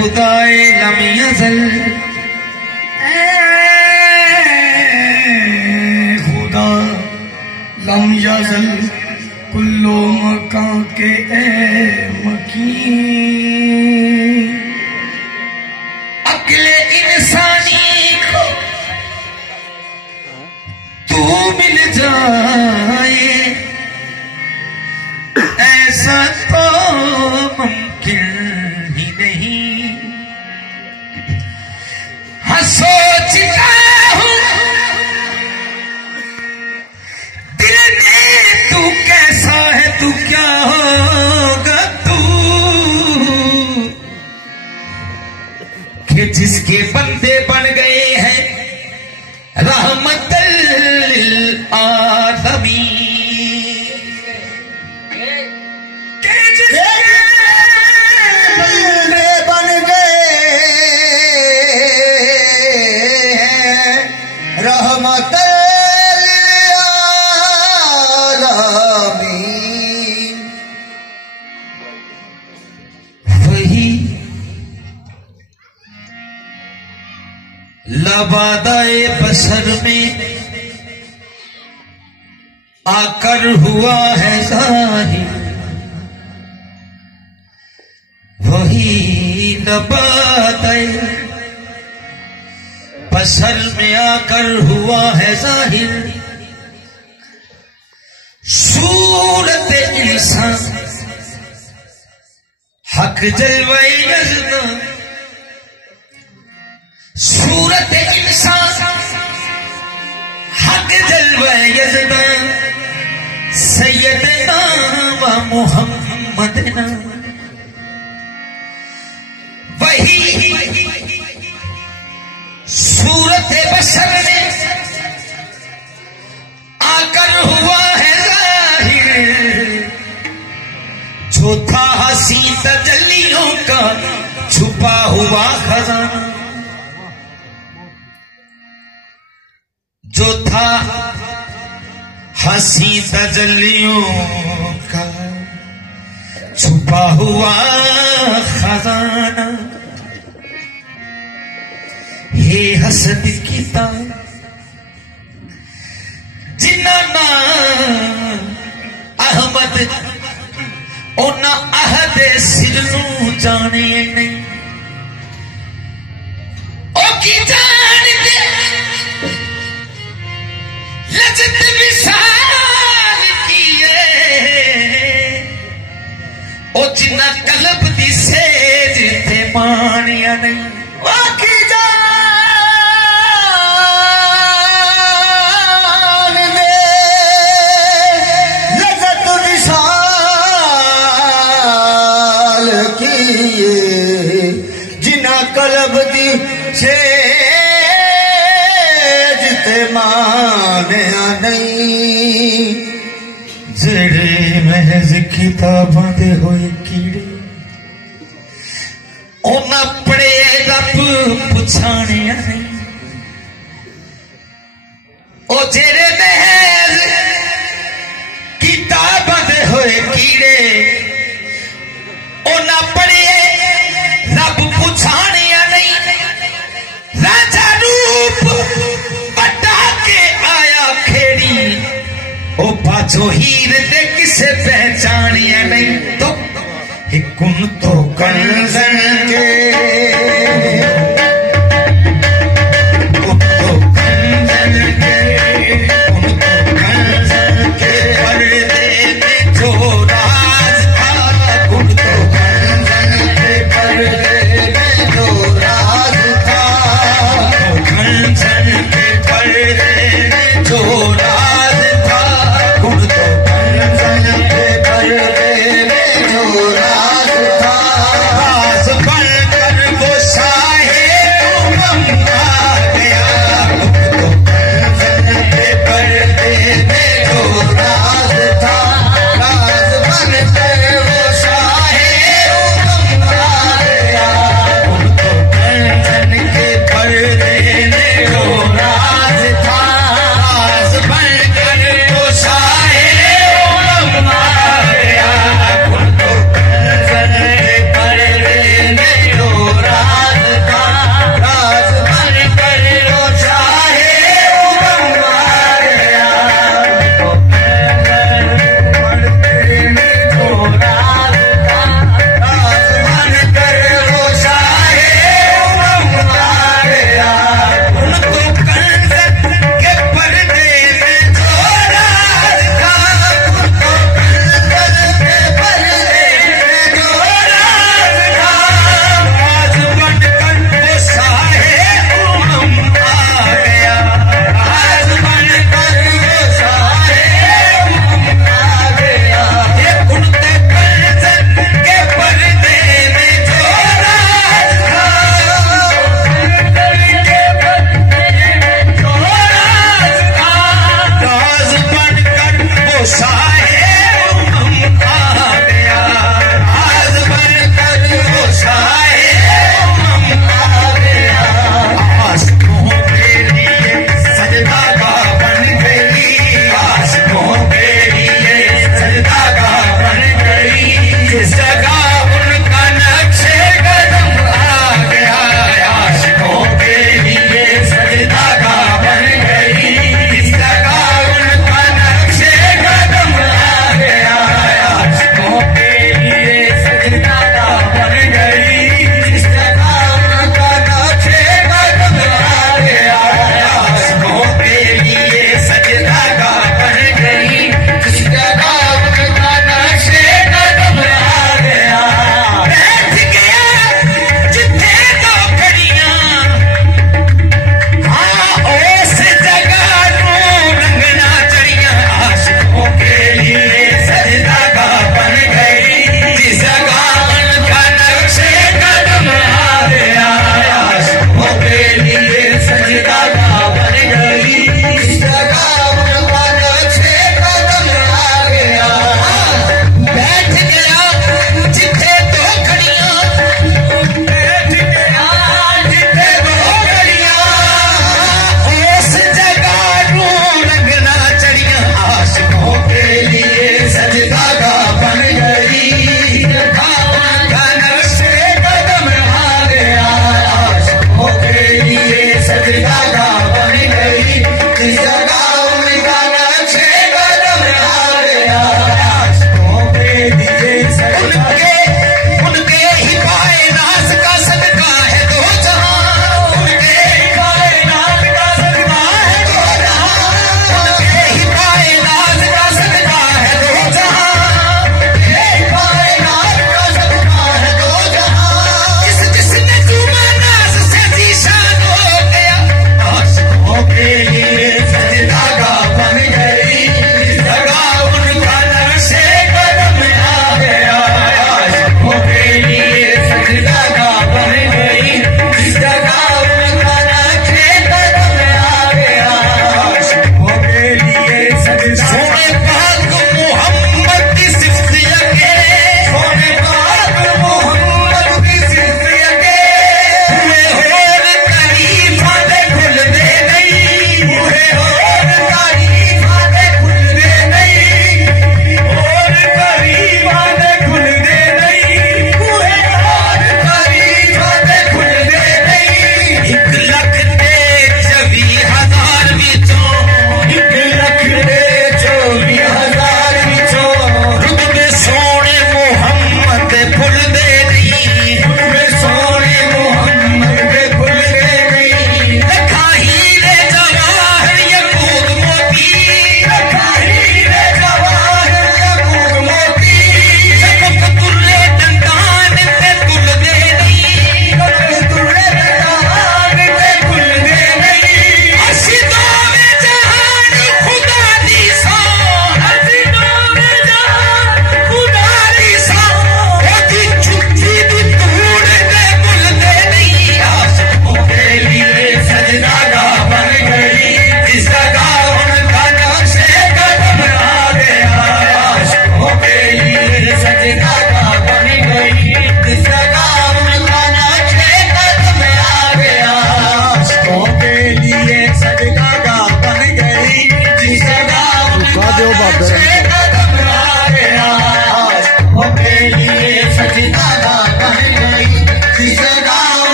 खुदाए lump यज़ल, खुदा lump यज़ल कुल्लो मकां के ए मकीन। अगले इंसानी को तू मिल जाए ऐसा तो मुमकिन ही नहीं। हाँ सोचता हूँ दिल ने तू कैसा है, तू क्या होगा तू, कि जिसके बंदे बन गए हैं रहमतल लिल आलमीन। लबादाए बसर में आकर हुआ है ज़ाहिर, वही लबादाए बसर में आकर हुआ है ज़ाहिर। सूरत इंसान हक जलवे यज़दा, सूरत इंसान हक जलवा यज़दा, सैयदना व मुहम्मदना। वही सूरत बशर में आकर हुआ है ज़ाहिर, जो था हसी तजल्लियों का छुपा हुआ खजाना, जो था हंसी तजल्लियों का छुपा हुआ खजाना। हे हसद कीता जिन्ना ना अहमद ओना अहद सिर नू जाने नहीं, ओ की जान दे लजत विशाल किए, ओ जिन्ना कलब दी सेज ते मानिया नहीं। वाकी जान दे लजत विशाल किए, जिन्ना कलब दी सेज ते मानिया नहीं। जेड़े महज किताबां दे होए कीड़े, ओना पढ़े रब पुछाणिया नहीं। ओ जेड़े महज किताबां दे होए कीड़े, ओना पढ़े रब पुछाणिया नहीं। राजा रूप बटा के आया खेड़ी, ओ बाजो हीर दे किसे पहचानिया नहीं। तो कुन तो कंजन